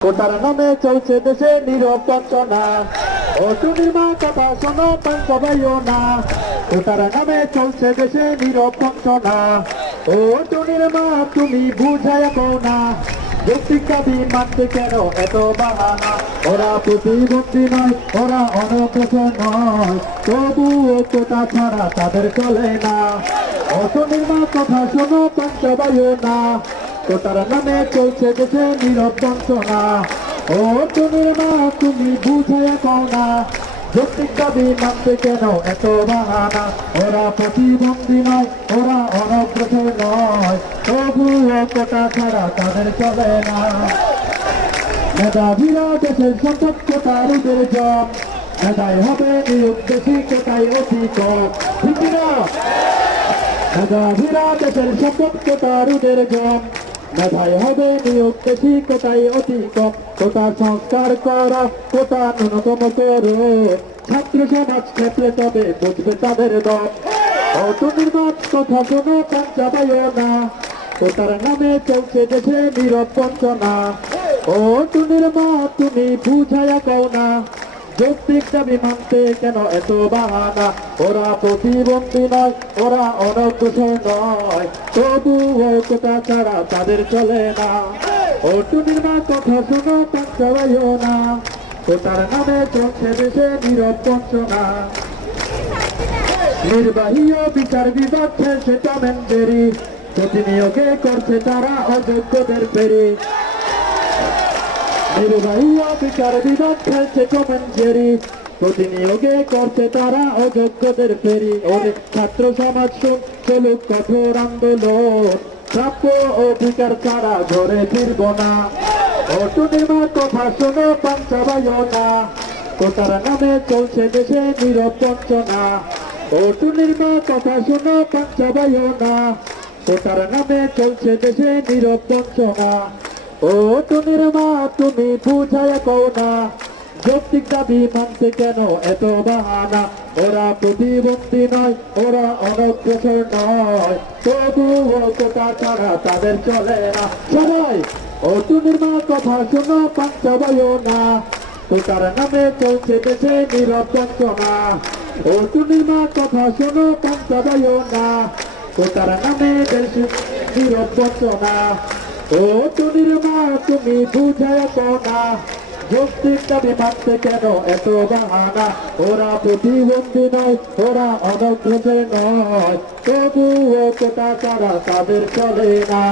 কোটার নামে চলছে দেশে নীরব বঞ্চনা ও টুনির মা কথা শোনো সবাইও না। কোটার নামে চলছে দেশে নীরব বঞ্চনা ও টুনির মা তুমি বুঝায় না। যৌক্তিক দাবি মানতে কেন এত বাহানা? ওরা প্রতিবন্ধী নয়, ওরা অনগ্রসর নয়। তবুও কোটা ছাড়া তাদের চলে না। অটনির মা কথা শোনো পঞ্চবায়ু না। কোটার নামে চলছে দেশে নীরব ও টনির মা, তুমি কও না। যৌক্তিক দাবি মানতে কেন এত বাহানা? ওরা প্রতিবন্ধী নয়, ওরা অনগ্রসর নয়। তবুও কোটা ছাড়া তাদের চলে না। মেধাবীরা দেশের সম্পদ কোটার উদের জম মেধায় হবে নিয়োগ বেশি কোটায় অতি মেধাবীরা দেশের সম্পদ কোটার উদের জম মেধায় হবে নিয়োগ বেশি কোটায় অতি কম কোটা সংস্কার কর কোটা ন্যূনতম করো। ছাত্র সমাজ ক্ষেত্রে তবে বুঝবে তাদের দম অটো নির্মাণ কথা শোনো পঞ্চাবায় না। কোটার নামে চলছে দেশে নীরব বঞ্চনা। মা তুমি বুঝায়া কও না। যৌক্তিক দাবি মানতে কেন এত বাহানা? ওরা প্রতিবন্ধী নয়, ওরা অনগ্রসর নয়। তবুও কোটা ছাড়া তাদের চলে না। ও টুনির মা কথা শোনো পাঞ্চাবাইও না। কোটার নামে চলছে দেশে নীরব বঞ্চনা। নির্বাহী ও বিচার বিভাগ খেলছে টমেন্ডেরি প্রতিনিয়োগে করছে তারা অযোগ্যদের ফেরি। নির্বাহী বিচার বিভাগ খেলছে টমেন্ডেরি প্রতিনিয়োগে করছে তারা অযোগ্যদের ফেরি ওরে ছাত্র সমাজ শুন চলুক কঠোর আন্দোলন প্রাপ্য অধিকার ছাড়া ঘরে ফিরব না অটো নির্মাণ কথা শোনো পাঞ্চাবায় না কোটার নামে চলছে দেশে নীরব বঞ্চনা ওটু নির্মা কথা শোনো পাঞ্চাবায় না কোটার নামে চলছে দেশে নীরব বঞ্চনা ওটু নির্মা তুমি বুঝায় কও না। যৌক্তিক দাবি মানতে কেন এত বাহানা? ওরা প্রতিবন্ধী নয়, ওরা অনগ্রসর নয়। তবুও কোটা ছাড়া তাদের চলে না। সবাই অটু নির্মা কথা শোনো পাঞ্চাবায় না। কোটার নামে চলছে দেশে নীরব বঞ্চনা ও নির্মা কথা শোনো পঞ্চাবায় না। কোটার নামে দেশে নীরব বঞ্চনা ও তুমি বুঝায় না। যৌক্তিক দাবি মানতে কেন এত বাহানা? ওরা প্রতিবন্ধী নয়, ওরা অনগ্রসর নয়। তবুও কোটা তারা তাদের চলে না।